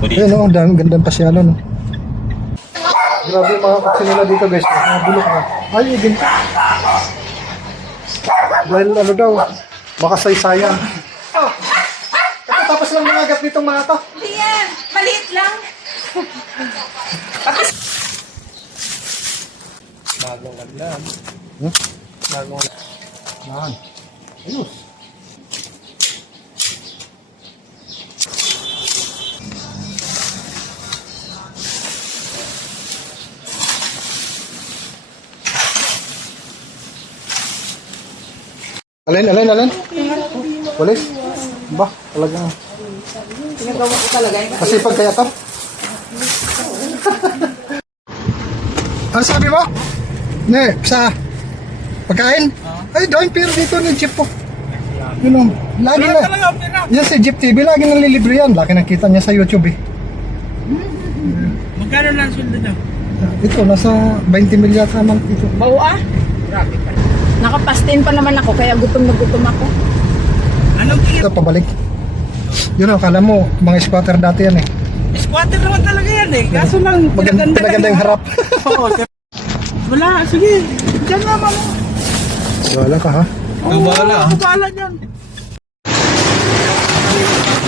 Ayun o, gandang pasyalan. Grabe yung mga kotse nila dito guys. Nakabulok na. Ay, ibin. Dahil ano daw, makasaysayan. Oh, tapos lang mga agat nitong mga to. Hindi yan. Maliit lang. Bagong gandaan. Bagong gandaan. Ayos. Alin? Walis? Ba, talaga. Ginagawa ko talaga yun. Masipag kaya to? Ano sabi mo? Ne, sa pagkain? Ay, dahil pero dito ng jeep po. Yun o, lagi na. Yan si Jeep TV, lagi nang lilibre yan. Laki nakita niya sa YouTube eh. Magkano lang sweldo niyo? Ito, nasa 20 mil yata man ito. Bao ah. Nakapastin pa naman ako, kaya gutom na gutom ako. Anong tingin? Ito, pabalik. Yun o, akala mo, mga squatter dati yan eh. Squatter naman talaga yan eh. Kaso lang, Pinaganda yung harap. Oo, wala, sige. Diyan naman. Wala ka ha? Bahala. Bahala dyan.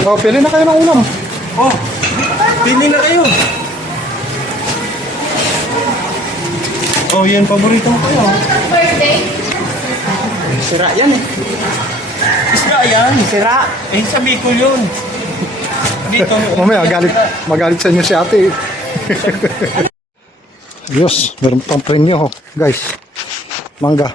Oh, pili na kayo ng ulam. Oh, pili na kayo. Oh, yan, paborito ko kayo. Birthday? Sira yan eh. Sira yan, sira. Eh, sabi ko yun. Dito. Mamaya, magalit sa inyo si ate. Diyos, meron pang premyo ho, guys. Mangga.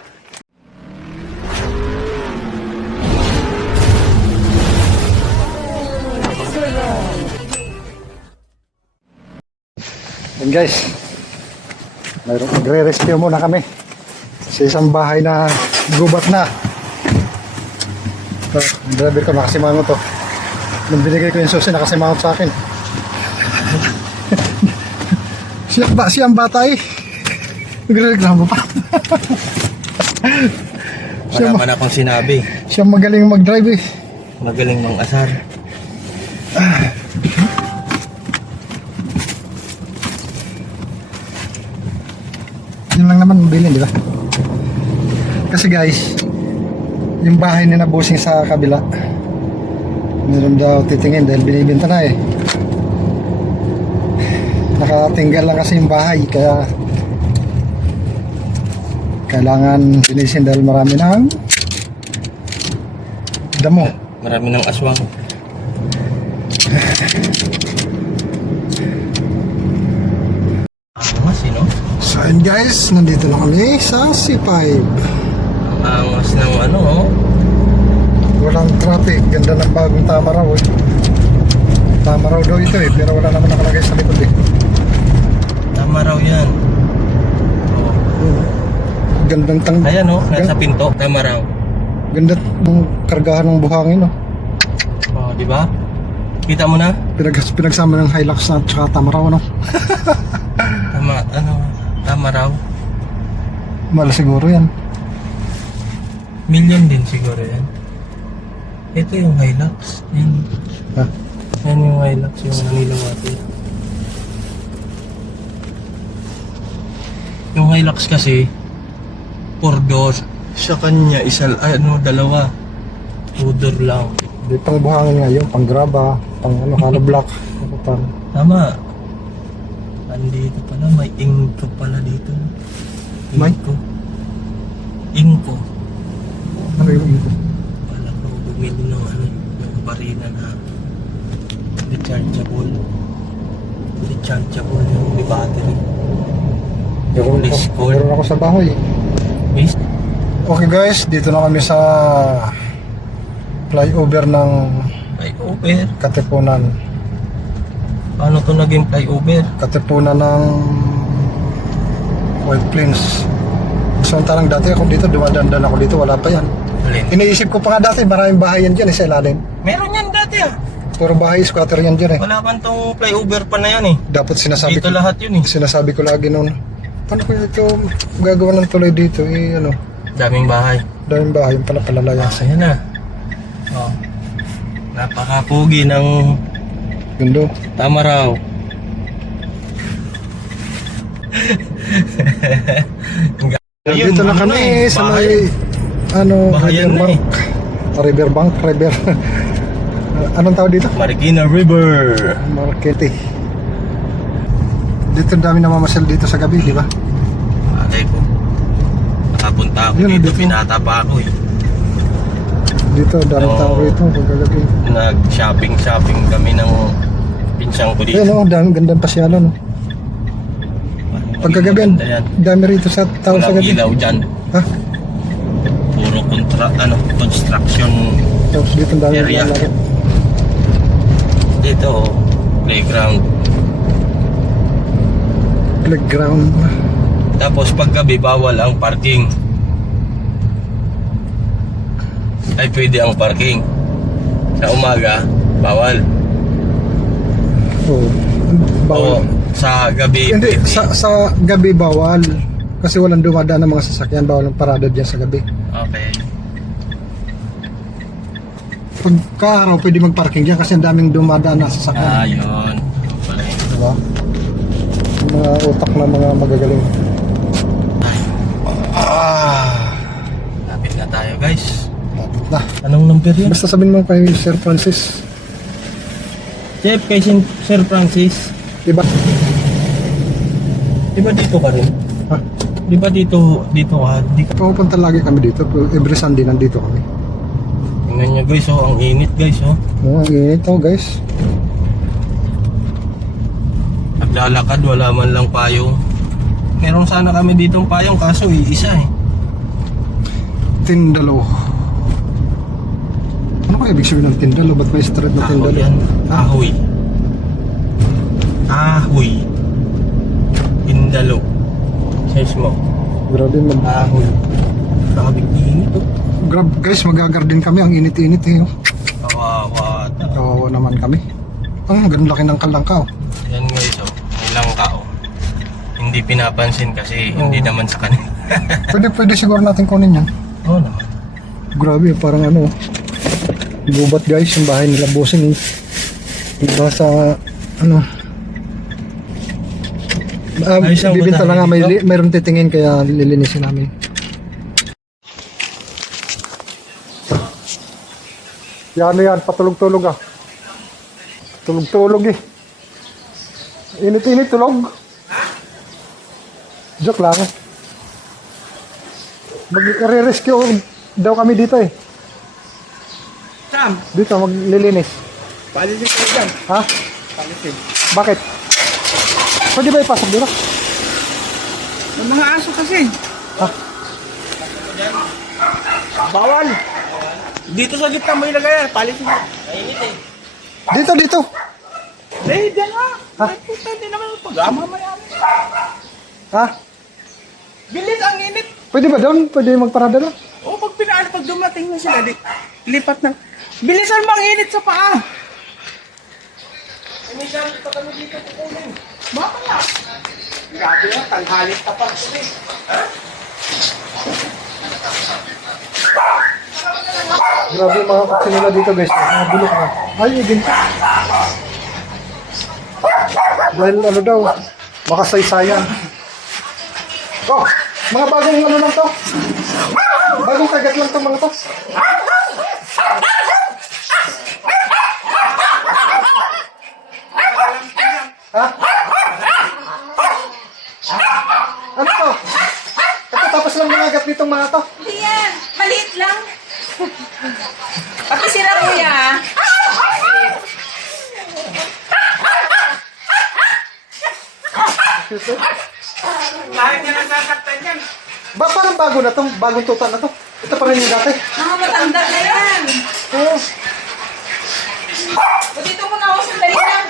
Yan guys, mayroong magre-rescue muna kami sa isang bahay na gubat na. Ito, ang driver ko nakasimangot to. Nung binigay ko yung susi, nakasimangot sa akin. Siyang bata eh. Nagre-reklamo pa. Wala man akong sinabi. Siyang magaling mag-drive eh. Magaling mang asar. Yun lang naman bilhin, di ba? Kasi guys, yung bahay ni Nabusing sa kabila, meron daw titingin dahil binibenta na eh. Nakatinggal lang kasi yung bahay, kaya kailangan linisin dahil marami ng damo. Marami ng aswang. Sino? So yun guys, nandito na kami sa C5. Angas ng ano, oh. Walang traffic, ganda ng bagong tama raw eh. Tama raw daw ito eh, pero wala naman nakalagay sa likod eh. Tama raw yan. Oh. Gandang tang... Ayan, oh, nasa pinto. Tama raw. Ganda ng kargahan ng buhangin oh. Oh, di ba? Kita mo na? Pinagsama ng Hilux na tsaka tama raw ano. Tama raw. Mahal siguro yan. Million din siguro yan. Ito yung Hilux. Yan. Ha? Yan yung Hilux, yung Manila Water. Yung Hilux kasi, 4 door. Sa kanya, dalawa. 2 door lang. Di pang buhangin nga yun, pang graba, pang ano, hollow block. Tama. Andito pala, may inko pala dito. May? Inko. Ano yung ito? Wala ko bumili ng yung barina na rechargeable. Rechargeable yung may battery. Yung Discord. Meron ako sa bahoy. Waste. Okay guys, dito na kami sa flyover ng Flyover. Katipunan. Paano to naging flyover? Katipunan ng White Plains. So tarang dati ako dito, dumadandan ako dito, wala pa yan. Alin? Iniisip ko pa nga dati, maraming bahay yan dyan sa ilalim. Meron yan dati ah. Puro bahay, squatter yan dyan eh. Wala pa tong flyover pa na yan eh. Dapat sinasabi Dito ko, lahat yun eh. sinasabi ko lagi noon, paano ko ito gagawa ng tuloy dito? Eh ano, Daming bahay. daming bahay, yung pala palalayas. Ayan na. Oh. Napakapugi ng Gundo. Tama raw. Dito na kami sa may Bahayan na eh. Riverbank. Anong tawag dito? Marikina River. Marquete. Dito ang dami namamasyal dito sa gabi, di ba? Alay ko. Nakapunta ako Yun, dito, dito. pinata pa ako eh. Dito, daming Oo. tao rito. Pagkalagay. Nag-shopping kami ng pinsang ko dito. Ayun o, gandang pasyalan. No? Pagkagabi, ang Maganda yan. dami rito sa tao sa Walang gabi. ilaw dyan. Ha? Puro construction. Tapos dito ang dami Area. lalaki. Dito, playground. Playground. Tapos paggabi, bawal ang parking. Ay, pwede ang parking. Sa umaga, bawal. Oo. Bawal. O, sa gabi, Hindi, pwede. sa gabi bawal. Kasi walang dumadaan ng mga sasakyan. Bawal ang parada dyan sa gabi. Okay. Pagka araw, pwede mag-parking dyan kasi ang daming dumadaan na sasakyan. Yun. Pala yun. Diba? Yung mga utak na mga magagaling. Lapit na tayo, guys. Lapit na. Anong number yun? Basta sabihin mo kay Sir Francis. Chef, kay Sir Francis. Diba? Di ba dito ka rin? Ha? Di ba dito ka? Pupunta lagi kami dito. Every Sunday nandito kami. Tingnan nyo guys, oh, ang init guys, oh. Oo, ang init to guys. Naglalakad, wala man lang payong. Meron sana kami ditong payong, kaso isa eh. Tindalo. Ano kaya ibig sabihin ng tindalo? Ba't may straight na Kahoy tindalo? yan. Ahoy. Ahoy. Indalo. Search mo. Grabe mag... Ahoy. Grabe init, oh. Grab guys, mag-garden kami. Ang init-init eh. Oh. Kawawa. Oo naman kami. Ang ganun laki ng kalangka oh. Yan guys, oh. May langka, oh. Hindi pinapansin kasi hindi naman sa kanila. Pwede siguro natin kunin yan. Oo naman. Grabe, parang ano. Gubat guys, yung bahay nila Bossing. Diba sa ano. Ayos ang Bibinta bahay lang nga, dito. mayroon titingin kaya lilinisin namin. Yan, patulog-tulog ah. Tulog-tulog eh. Init-init tulog. Joke lang. Mag-re-rescue daw kami dito eh. Sam, Dito, maglilinis. palisin ko dyan. Ha? Palisin. Bakit? Pwede ba ipasok dito? May mga aso kasi. Ha? Bawal. Dito sa gitna mo ilagay yan. Palisin mo. Dito. Eh, dyan nga. Ha? Ay, puta, hindi naman pag-ama mayan. Ha? Bilis ang init. Pwede ba doon? Pwede magparada doon? O, pag dumating na sila, lipat na. Bilisan mo ang init sa paa. Bakit na? Grabe yan, tanghalit tapat ko eh. Grabe yung mga kotse nila dito guys. Mga bulok na. Ay, din. Dahil ano daw, makasaysayan. Oh, mga bagong ano lang to. Bagong kagat lang to mga to. Ha? Ano to? Ito tapos lang nangagat nitong mga to. Hindi yan. Maliit lang. Pati sila kuya. Kahit na nasasaktan yan. Parang bago na to, bagong tuta na to. Ito pa rin yung dati. Mga matanda na yan. Oo. O dito muna ako sandali lang.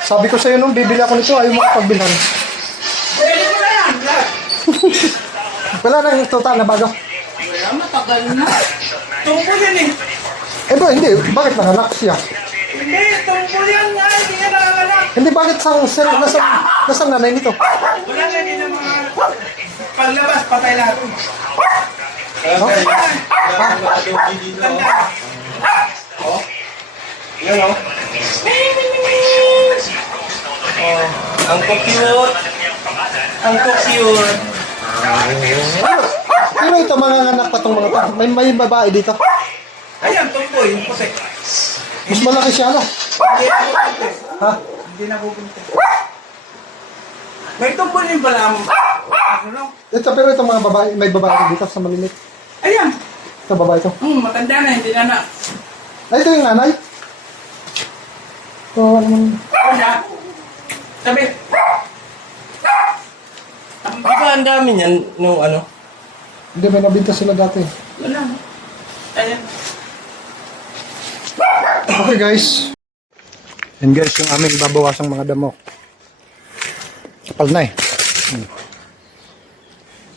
Sabi ko sa'yo nung bibili ako nito, ayaw mo kapagbilhan. Pwede ko na yan. Wala na yung tuta na bago. Wala, matagal na. Tungkol yan eh. Eh ba, hindi. Bakit nanganak siya? Hindi, tungkol yan nga. Hindi nga nanganganak. Hindi, bakit nasang nanay nito? Wala nga din ang mga paglabas, patay lahat. Oh? Tanda. Yan, oh. Oh, ang cute. Ang cute. Pero ito, mga anak pa tong mga to. May babae dito. Ayan, tumboy, yung puti. Mas malaki siya, ano? Hindi na pupunti. Ha? Hindi na pupunti. May tumboy din pala ang... Ano? Ito, pero itong mga babae, may babae dito sa malilit. Ayan. Ito, babae ito. Matanda na, hindi na na. Ay, ito yung nanay. Ito, ano man. Wala. Sabi. Di ba ang dami niyan nung ano? Hindi, may nabinta sila dati. Wala. Ayan. Okay, guys. Yan guys, yung aming babawasang mga damo. Kapal na eh.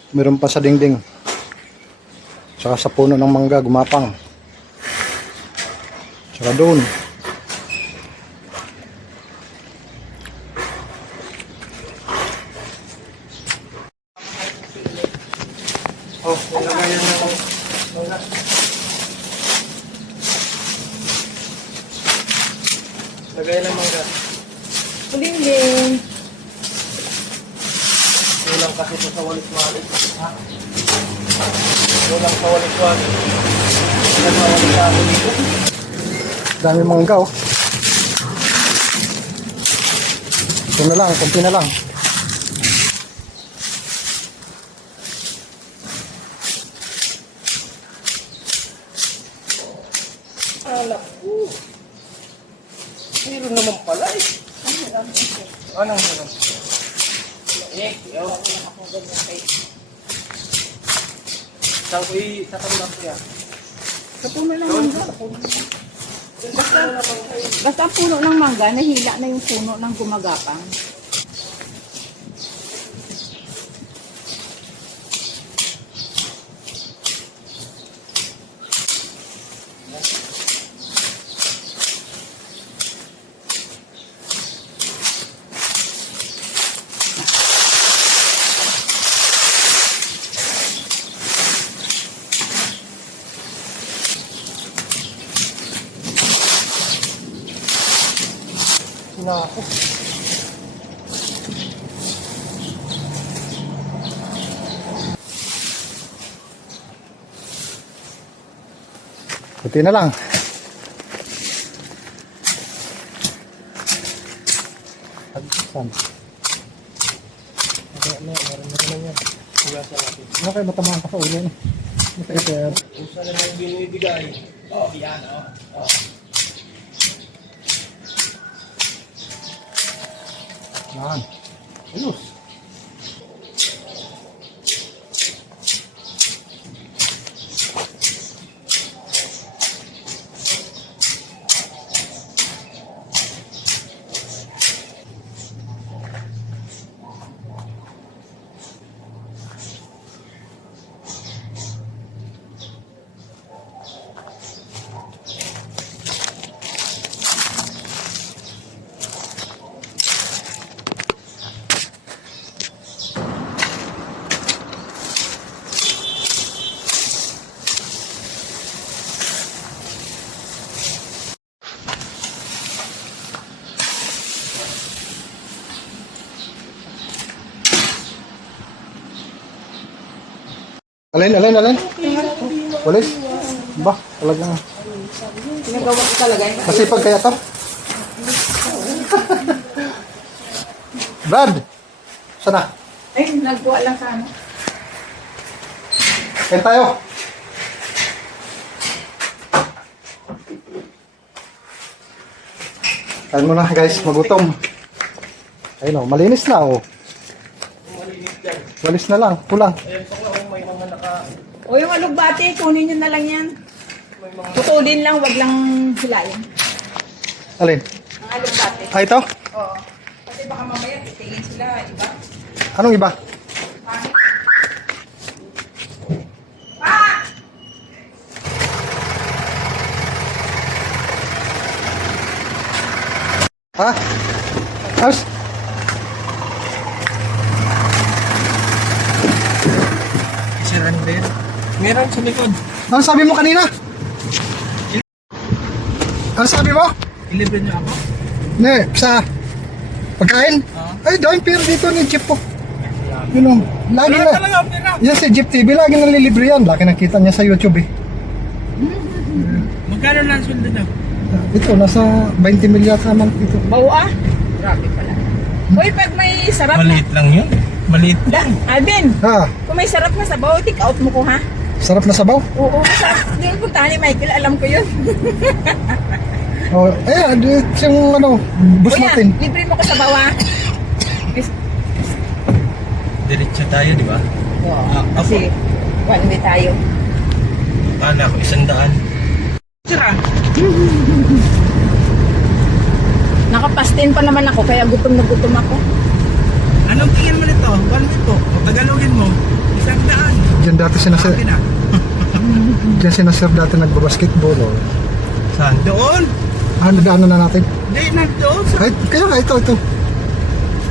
Meron pa sa dingding. Saka sa puno ng mangga, gumapang. Saka doon. Oh, nilagayan na ako. Lagayan ng mangga. Ding-ding. Kulang kasi ito sa walis-walis. Ha? Kulang sa walis-walis. Nagwawalis ako dito. Dami mangga oh. Ito na lang, konti na lang. Alak ko. Meron naman pala eh. Anong meron? Eh, yaw. Saan ko i-sakal lang ko yan? Basta ang puno ng mangga, nahila na yung puno ng gumagapang. Nako. Kunti na lang. Saan? Meron na naman yan. Wala sa natin. Ano kayo matamaan ka sa ulo? Masakit. Usa na lang binibigay. Oh, yan oh. Oh. Yan. Ayos. Alin? Walis? Ba, talagang Pinagawa ko talaga yun. masipag kaya to? Brad! Sana? Ay, nagbuwa lang sa ano. Kain tayo. Kain muna guys, magutom. Ayun o, malinis na o. Walis na lang, kulang. O yung alugbati, kunin nyo na lang yan. Tutulin lang, wag lang hilayin. Alin? Ang alugbati. Ah, ito? Oo. Kasi baka mamaya titingin sila, iba? Anong iba? Pangit. Ah! Ha? Ayos? Si Ranbel. Meron sa likod. Ano sabi mo kanina? Ano sabi mo? Ilibre niyo ako? Ne, sa pagkain? Ay, doon pero dito ni Jeep po. Yun o, lagi Wala na. talaga pera. Yan si Jeep TV, lagi nalilibre yan. Laki nakita niya sa YouTube eh. Magkano lang sweldo niyo? Ito, nasa 20 mil yata naman ito. Bawa ah. Grabe pala. Uy, pag may sarap na. Maliit lang yun. Maliit. Alvin, Ha, kung may sarap na sabaw, take out mo ko ha. sarap na sabaw. Oo, masarap. Doon puntahan ni Michael, alam ko yun. Oh, ayan, ito yung ano, bus Kuya, natin. libre mo ko sabaw ha. Diretso tayo, di ba? Oo, kasi one way tayo. Paano ako? 100. Sira. Nakapastin pa naman ako, kaya gutom na gutom ako. Anong tingin mo nito? 1 week po. O Tagalogin mo. 100. Diyan dati sinasir, Akin na. diyan sinasir dati nagbabasketball. Oh. Saan? Doon. Ah, nadaanan na natin. Hindi, nandoon. Kahit, kaya nga ito.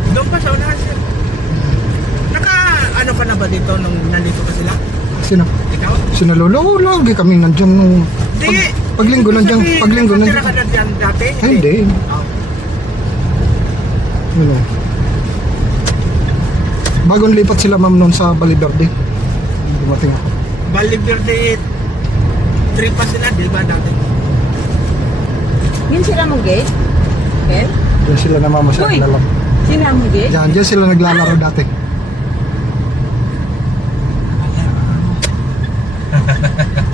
Doon pa sa unahan sir. Ano ka na ba dito nung nandito pa sila? Sino? Ikaw? Sinalolo, lagi kami nandiyan nung Hindi. paglinggo nandiyan, paglinggo Nakatira nandiyan. ka na dyan dati? Ay, hindi. Oh. Ano? Bagong lipat sila ma'am noon sa Baliberde. Dumating ako. Bali Verde 3 pa sila, di ba dati? Yun sila mong gate? Okay? Diyan sila namamasyal Uy! na lang. Sila mong gate? Diyan sila naglalaro dati.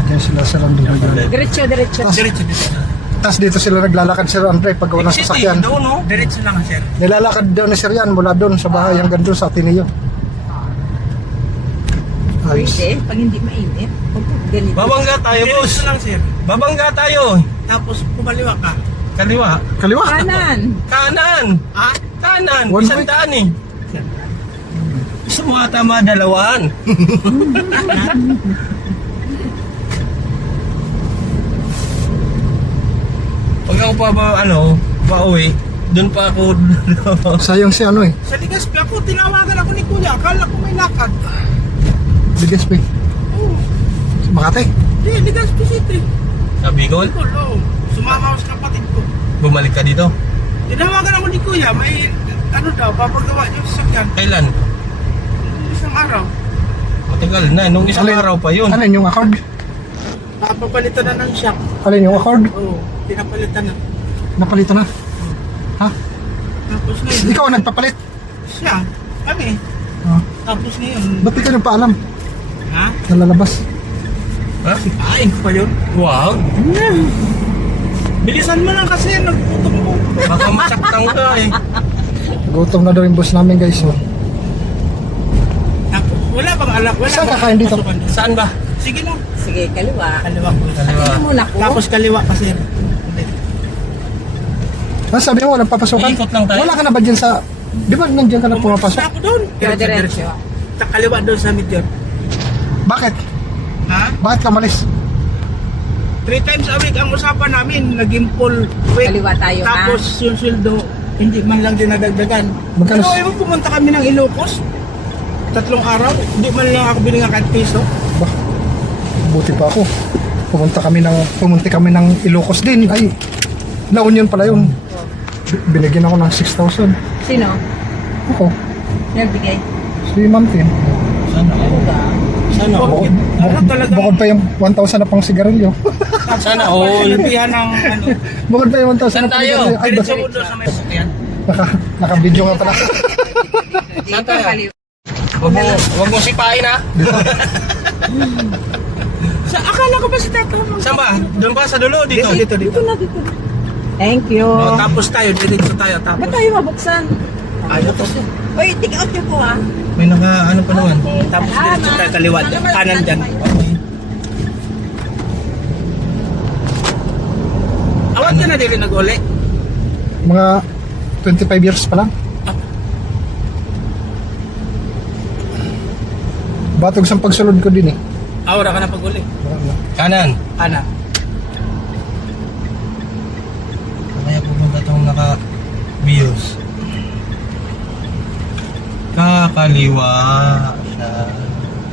Diyan sila sa Rando naglalaro. Diretso, diretso. Tapos dito sila naglalakad Sir Andre pag wala ng Exit sasakyan. doon, no? Diretso lang sir. Nilalakad daw ni Sir Yan mula doon sa bahay hanggang doon sa Ateneo. Ayos. Pwede, pag hindi mainit. Huwag ganito. Babangga tayo, boss. Diretso lang sir. Babangga tayo. Tapos kumaliwa ka. Kaliwa. Kaliwa. Kanan. Kanan. Ah? Kanan. One way. 100 eh. Gusto mo ata madalawan. Pag ako pa ba, pauwi, doon pa ako. Sayang si ano eh. Sa Ligaspi ako, tinawagan ako ni Kuya. Akala ko may lakad. Bigas pa eh. Oo. Sa Makati. Hindi, Ligaspi City. Sa Bicol, Oo. Sumama ako sa kapatid ko. bumalik ka dito. Tinawagan ako ni Kuya. May ano daw, papagawa niyo sa sakyan. Kailan? Isang araw. Matagal na, nung isang Alin? araw pa yun. Alin yung accord? Papalitan na ng shock. Alin yung accord? Oo. Pinapalitan na. Napalitan na. Ha? Tapos ngayon, Ikaw ang nagpapalit. siya, kami. Oh. Tapos ngayon, Ba't di ka nagpaalam? ha? Nalalabas. Ha? Ay, pa yun. Wow. Bilisan mo lang kasi, nagputok mo. Baka masaktan ka eh. Gutom na daw yung boss namin guys. Oh. Tapos, wala bang alak? Wala Saan bang kakain dito? pasukan doon? Saan ba? Sige lang. Sige, kaliwa. Kaliwa po. Kaliwa. Tingnan muna ko. Tapos kaliwa kasi. Hindi. Ah, sabi mo walang papasukan? Ikot lang tayo. Wala ka na ba dyan sa... Di ba nandiyan ka na pumapasok? Ako doon. Diretso. Sa kaliwa doon sa Midyor. Bakit? Ha? Bakit ka malis? 3 times a week ang usapan namin. Naging full week. Kaliwa tayo, ha? Tapos yung sweldo, hindi man lang dinadagdagan. Magkano- Pero ayaw pumunta kami ng Ilocos. 3 araw. Hindi man lang ako binigyan kahit piso. Bah, buti pa ako. Pumunti kami ng Ilocos din. Ay, La Union pala yun. Binigyan ako ng 6,000. Sino? Ako, Nagbigay. si Ma'am Tin. Sana all. Sana all. Ano talaga? Bukod pa yung 1,000 na pang sigarilyo. Sana all. Sinabihan ng ano. Bukod pa yung 1,000 Saan na pang tayo? sigarilyo. Ay, Diretso basta, mo doon sa may sasakyan. naka-video nga pala. Dito, kaliwa. Huwag mo sipain ha. Akala ko ba si Tato? Saan ba? Doon ba sa dulo? Dito? Dito. Dito na, dito na. Thank you. Oh, tapos tayo, diretso tayo. Ba't Tapos. tayo mabuksan? Ayaw to. Uy, take out niyo po ha. May ano pa naman. Tapos diretso tayo kaliwa. Kanan dyan. Awat ka na din nag-uli. Mga 25 years pa lang. Batog sa pagsulod ko din eh. Awara ka na pag-uli. Kanan. Kanan. Kaya pupunta itong naka-views. Kakaliwa siya.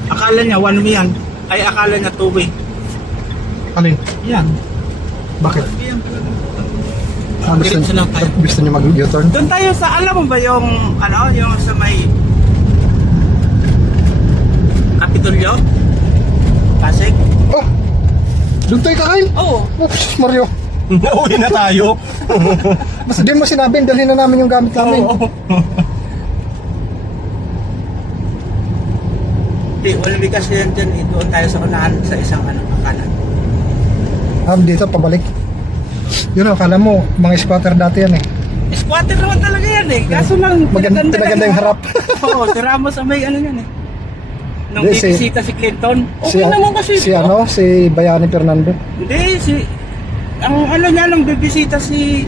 Akala niya one way yan. Ay akala niya two way. Alin? Yan. Bakit? Yan. Diretso lang tayo. Gusto niyo mag-U-turn? Doon tayo sa, alam mo ba yung, yung sa may Kapitolyo? Pasig? Oh! Doon tayo kakain? Oo. Oh, Mario. Nauwi na tayo. Basta di mo sinabi, dalhin na namin yung gamit namin. Hindi, wala kasi yan dyan. Doon tayo sa unahan sa isang kanan. Dito, pabalik. Yun, akala mo, mga squatter dati yan eh. Squatter naman talaga yan eh. Kaso lang, Pinaganda yung harap. Oo, si Ramos ang may ano yan eh. Nung Hindi, si- bibisita si Clinton. Okay naman kasi. si di ba? si Bayani Fernando. Hindi, ang ano niya nung bibisita si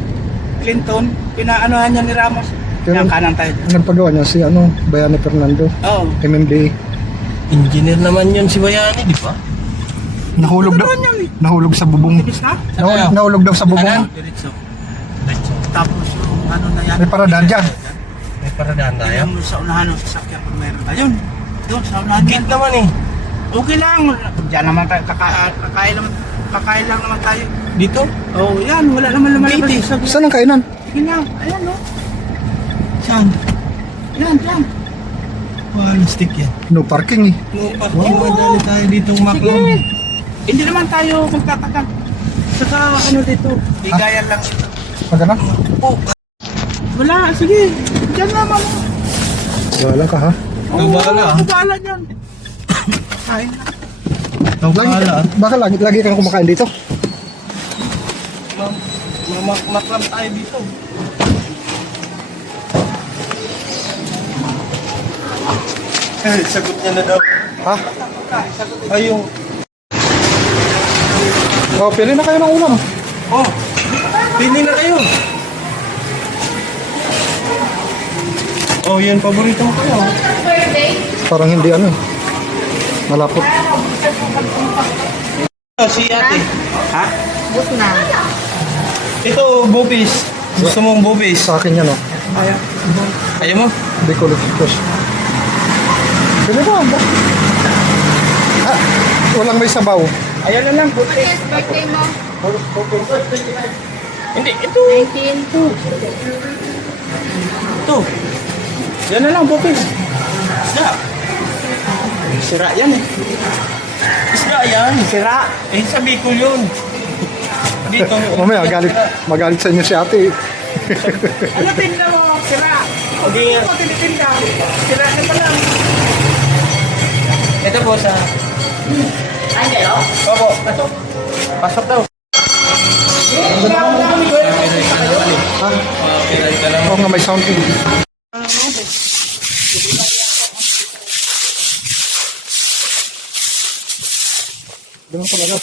Clinton, pinaanohan niya ni Ramos. Pero- Yung kanan tayo. Anong pagawa niya? Si Bayani Fernando. Oo. MMDA. Engineer naman yun si Bayani, di ba? Nahulog daw. Ano yan eh? Nahulog sa bubong. Tibis na? Nahulog daw sa bubong. Diretso. Tapos yung ano na yan. May paradaan dyan. May paradaan tayo. Yung sa unahan ng sasakyan kung meron. Ayun. Doon sa unahan Git yan. naman eh. Okay lang. Diyan naman tayo. Kakain lang naman tayo. Dito? Oh, yan. Wala naman lumalabas. Gate eh. Sabi. Saan ang kainan? Sige lang. Ayan no. Saan? Yan, yan. Walang stick yan. No parking eh. No, parking madali tayo ditong maklon. Sige. Hindi naman tayo magtatakan. Saka ano dito. Bigayan lang ito. Magana? Oh. Wala. Sige. Diyan naman. Wala ka ha? Ikaw bahala, ah. Ikaw bahala dyan. Kain na. Ikaw Lagi, bahala. baka lagi kang kumakain dito. Maklam tayo dito. Sagot niya na daw. Ha? Ay, yung... Oh, pili na kayo ng ulam. Oh, pili na kayo. Oh, yan, paborito mo kayo. Parang hindi ano eh. Malapot. Oh, si ate. Ha? Bus na. Ito, bubis. Gusto mong bubis? Sa akin yan oh. Ayaw mo? Hindi ko push. Pili mo. Walang may sabaw. Ayan na lang. Buti. Birthday mo? Hindi, ito. 19. Ito. Yan na lang, bupis. Isda. Sira yan eh. Isda yan. Sira. Eh, sa Bicol yun. Dito. Mamaya, magalit sa inyo si ate. Ano tinda mo? Sira. Hindi nga. Ano tinitinda? Sira na pa lang. Ito po sa... Ay, dalaw? Opo. Pasok. Pasok daw. Ha? Pilay ka lang. Oo nga, may sound. Ganun talaga.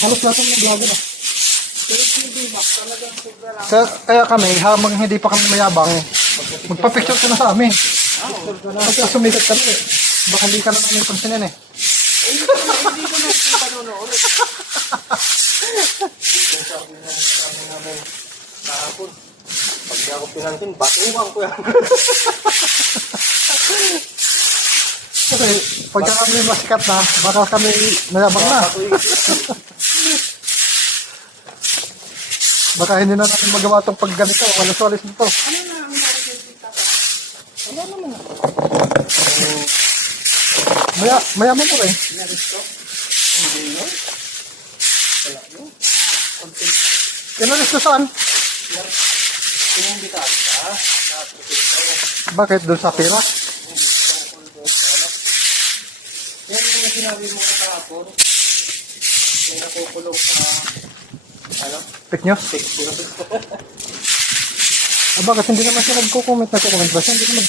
Halos lahat ng vlogger ah. Kaya kami, habang hindi pa kami mayabang, magpa-picture ka na sa amin. Kasi sumikat kami, baka hindi ka na namin pansinin eh. Pag di ako pinansin, batukan ko yan. Kasi pagka kami masikat na, baka kami mayabang na. Baka hindi na natin magawa itong pagganito, walis-walis nito. Mayaman mo rin. Inalis ko saan? Bakit doon sa pira? Yan yung sinabi mo kahapon. Yung nakukulong sa... Ano? Pick nyo? Bakit hindi naman siya nagko-comment? Nagko-comment ba siya? Hindi naman.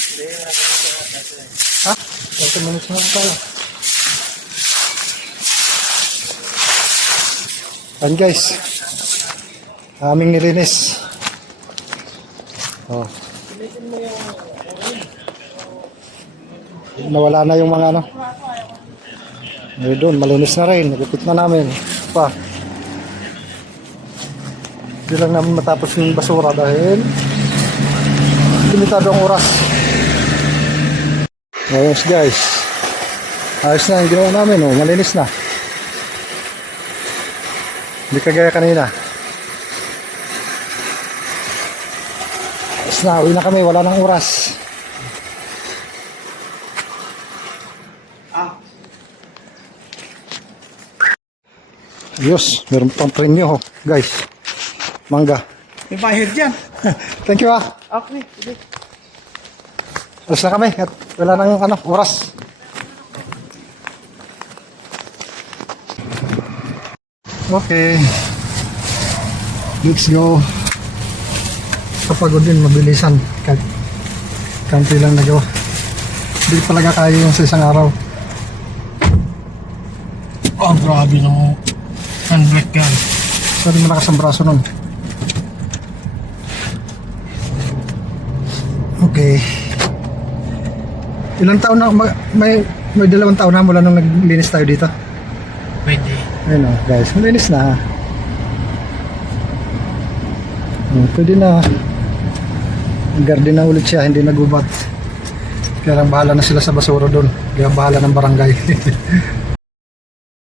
Ha? 20 minutes na lang tayo. Ayan guys. Aming nilinis. Oh. Nawala na yung mga ano. Eh, doon, malinis na rin. Nagupit na namin. Pa. Hindi lang namin matapos yung basura dahil limitado ang oras. Ayos guys. Ayos na yung ginawa namin. Oh. Malinis na. Hindi kagaya kanina. Alis na, uwi na kami, wala nang oras. Ayos, meron pang premyo, guys. Mangga. May bayad dyan. Thank you, ah. Okay, sige. Alis na kami at wala nang oras. Okay. Let's go. Kapagod din, mabilisan. Kahit kanti lang nagawa. Hindi talaga kaya yung sa isang araw. Oh, grabe naman. Handbrake yan. Sorry, malakas ang braso nun. Okay. Ilang taon na, may 2 taon na mula nung naglinis tayo dito. Pwede. Ayun o, guys, malinis na. Pwede na. Garden na ulit siya, hindi nagubat. Kaya lang bahala na sila sa basura doon. Kaya bahala ng barangay.